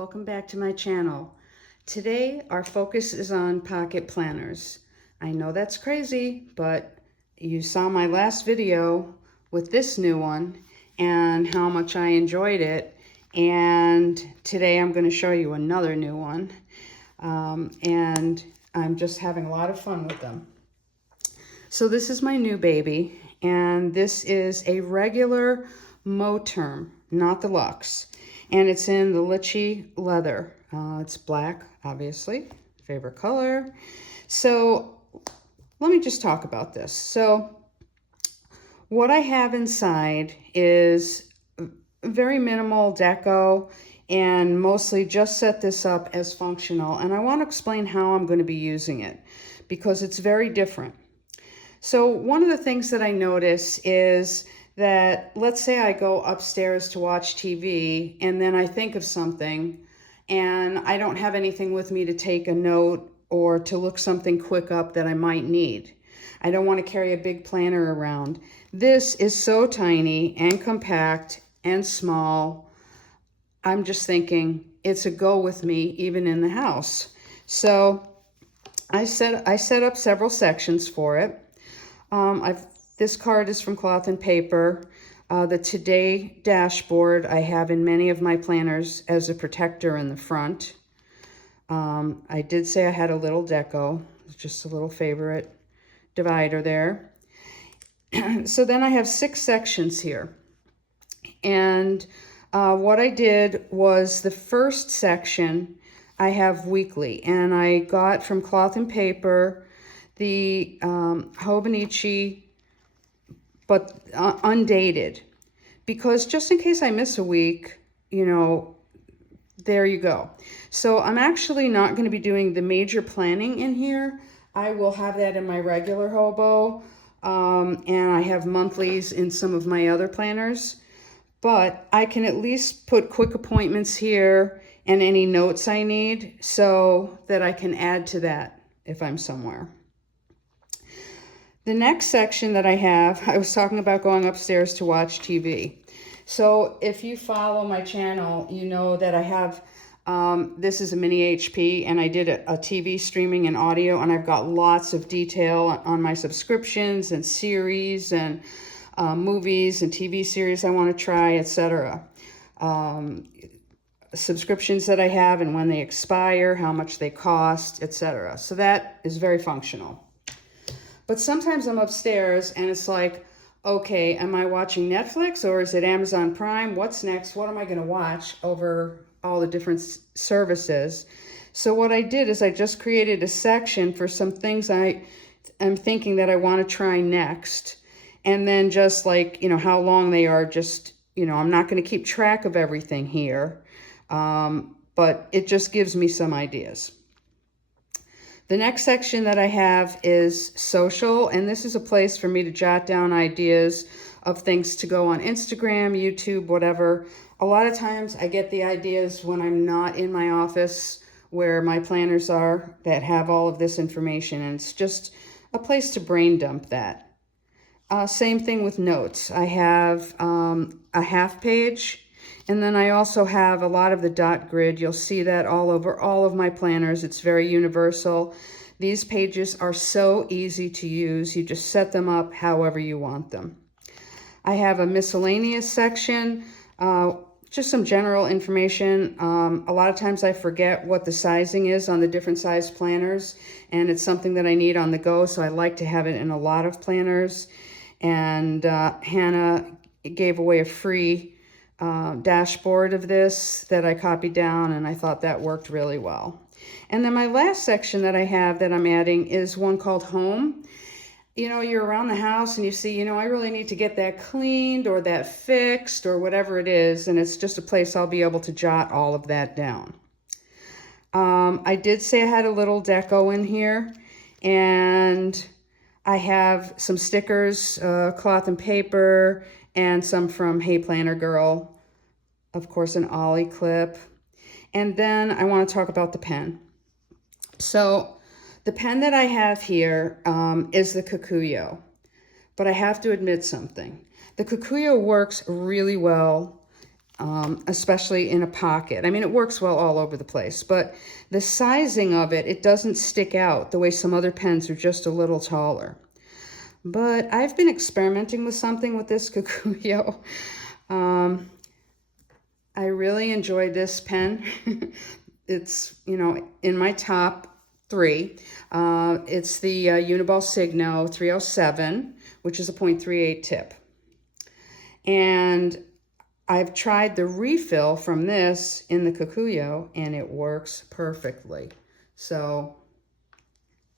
welcome back to my channel. Today our focus is on pocket planners. I know that's crazy, but you saw my last video with this new one and how much I enjoyed it, and today I'm going to show you another new one, and I'm just having a lot of fun with them. So this is my new baby, and this is a regular Moterm, not the Luxe. And it's in the lychee leather. It's black, obviously, favorite color. So let me just talk about this. So what I have inside is very minimal deco and mostly just set this up as functional. And I want to explain how I'm going to be using it because it's very different. So one of the things that I notice is that, let's say I go upstairs to watch TV and then I think of something and I don't have anything with me to take a note or to look something quick up that I might need. I don't want to carry a big planner around. This is so tiny and compact and small. I'm just thinking it's a go with me even in the house. So I set up several sections for it. This card is from Cloth and Paper. The Today dashboard I have in many of my planners as a protector in the front. I did say I had a little deco, just a little favorite divider there. So then I have 6 sections here. And what I did was the first section I have weekly, and I got from Cloth and Paper the Hobonichi, but undated, because just in case I miss a week, you know, there you go. So I'm actually not going to be doing the major planning in here. I will have that in my regular hobo, and I have monthlies in some of my other planners, but I can at least put quick appointments here and any notes I need so that I can add to that if I'm somewhere. The next section that I have, I was talking about going upstairs to watch TV. So if you follow my channel, you know that I have, this is a mini HP, and I did a TV streaming and audio, and I've got lots of detail on my subscriptions and series and movies and TV series I want to try, etc. Subscriptions that I have and when they expire, how much they cost, etc. So that is very functional. But sometimes I'm upstairs and it's like, okay, am I watching Netflix or is it Amazon Prime? What's next? What am I going to watch over all the different services? So what I did is I just created a section for some things I am thinking that I want to try next. And then just like, you know, how long they are, just, you know, I'm not going to keep track of everything here. But it just gives me some ideas. The next section that I have is social, and this is a place for me to jot down ideas of things to go on Instagram, YouTube, whatever. A lot of times I get the ideas when I'm not in my office where my planners are that have all of this information, and it's just a place to brain dump that. Same thing with notes. I have a half page, and then I also have a lot of the dot grid. You'll see that all over all of my planners. It's very universal. These pages are so easy to use. You just set them up however you want them. I have a miscellaneous section, just some general information. A lot of times I forget what the sizing is on the different size planners, and it's something that I need on the go, so I like to have it in a lot of planners. And Hannah gave away a free dashboard of this that I copied down, and I thought that worked really well. And then my last section that I have that I'm adding is one called Home. You know, you're around the house and you see, you know, I really need to get that cleaned or that fixed or whatever it is, and it's just a place I'll be able to jot all of that down. I did say I had a little deco in here, and I have some stickers, Cloth and Paper, and some from Hey Planner Girl, of course an Ollie clip. And then I want to talk about the pen. So the pen that I have here is the Kikuyo, but I have to admit something. The Kikuyo works really well especially in a pocket. I mean, it works well all over the place, but the sizing of it, it doesn't stick out the way some other pens are just a little taller. But I've been experimenting with something with this Kikuyo. I really enjoyed this pen. It's, you know, in my top 3. It's the Uniball Signo 307, which is a .38 tip. And I've tried the refill from this in the Kikuyo, and it works perfectly. So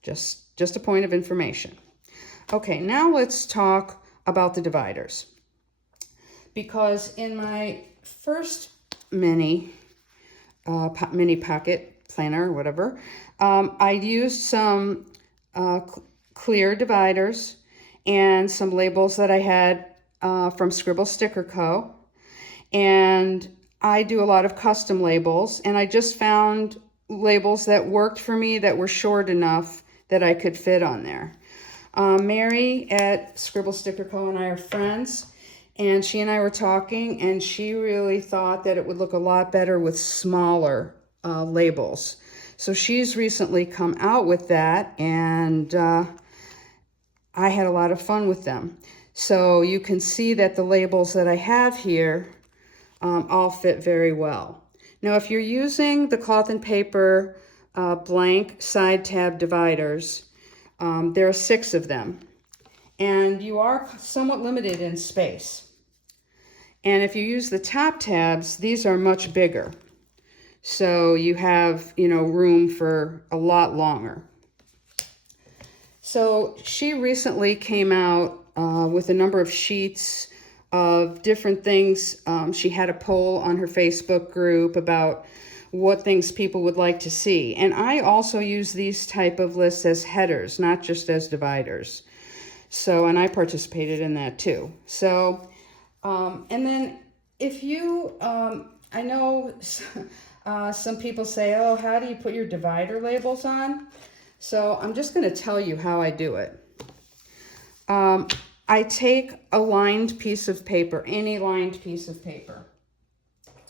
just a point of information. Okay, now let's talk about the dividers. Because in my first mini pocket planner, or whatever, I used some clear dividers and some labels that I had from Scribble Sticker Co. And I do a lot of custom labels, and I just found labels that worked for me that were short enough that I could fit on there. Mary at Scribble Sticker Co. and I are friends, and she and I were talking, and she really thought that it would look a lot better with smaller labels. So she's recently come out with that, and I had a lot of fun with them. So you can see that the labels that I have here all fit very well. Now, if you're using the cloth and paper blank side tab dividers, there are 6 of them, and you are somewhat limited in space. And if you use the top tabs, these are much bigger. So you have, you know, room for a lot longer. So she recently came out with a number of sheets of different things. She had a poll on her Facebook group about what things people would like to see. And I also use these type of lists as headers, not just as dividers. So, and I participated in that too. So, and then if you, I know some people say, oh, how do you put your divider labels on? So I'm just going to tell you how I do it. I take a lined piece of paper, any lined piece of paper,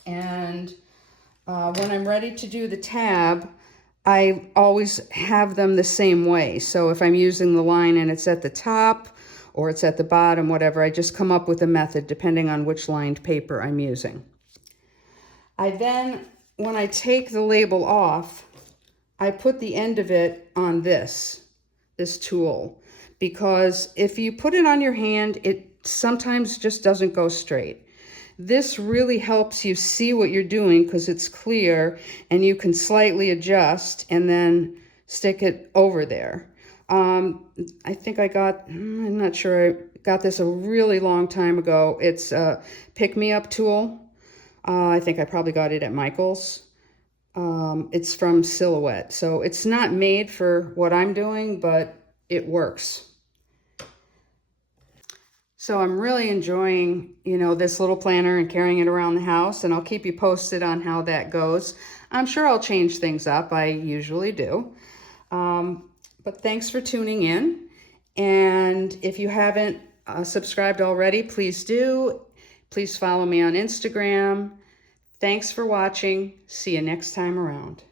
and when I'm ready to do the tab, I always have them the same way. So if I'm using the line and it's at the top or it's at the bottom, whatever, I just come up with a method depending on which lined paper I'm using. I then, when I take the label off, I put the end of it on this tool, because if you put it on your hand, it sometimes just doesn't go straight. This really helps you see what you're doing because it's clear, and you can slightly adjust and then stick it over there. I think I'm not sure, I got this a really long time ago. It's a pick-me-up tool. I think I probably got it at Michael's. It's from Silhouette. So it's not made for what I'm doing, but it works. So I'm really enjoying, you know, this little planner and carrying it around the house, and I'll keep you posted on how that goes. I'm sure I'll change things up. I usually do. But thanks for tuning in. And if you haven't subscribed already, please do. Please follow me on Instagram. Thanks for watching. See you next time around.